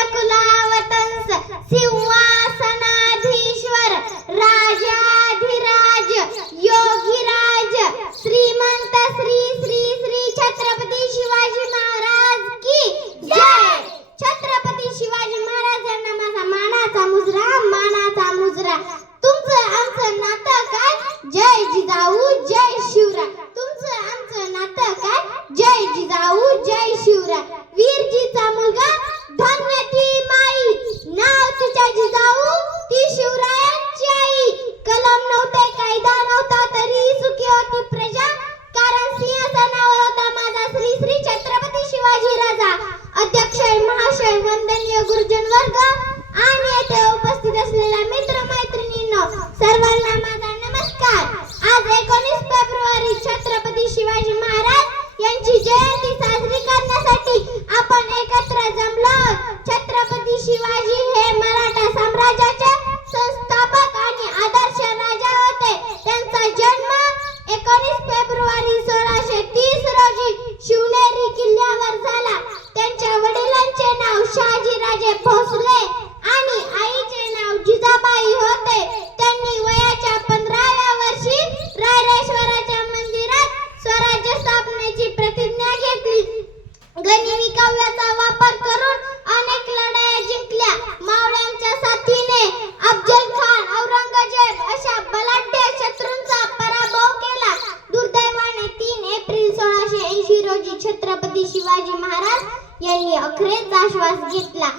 Dracula. त्यांची जयंती साजरी करण्यासाठी आपण एकत्र जमलो. छत्रपती शिवाजी हे मराठा साम्राज्याचे संस्थापक आणि आदर्श राजा होते. त्यांचा जन्म 19 फेब्रुवारी 1630 रोजी शिवनेरी किल्ल्यावर झाला. त्यांच्या वडिलांचे नाव शहाजीराजे भोसले आणि आईचे नाव जिजाबाई होते. रोजी छत्रपती शिवाजी महाराज यांनी अखेरचा श्वास घेतला.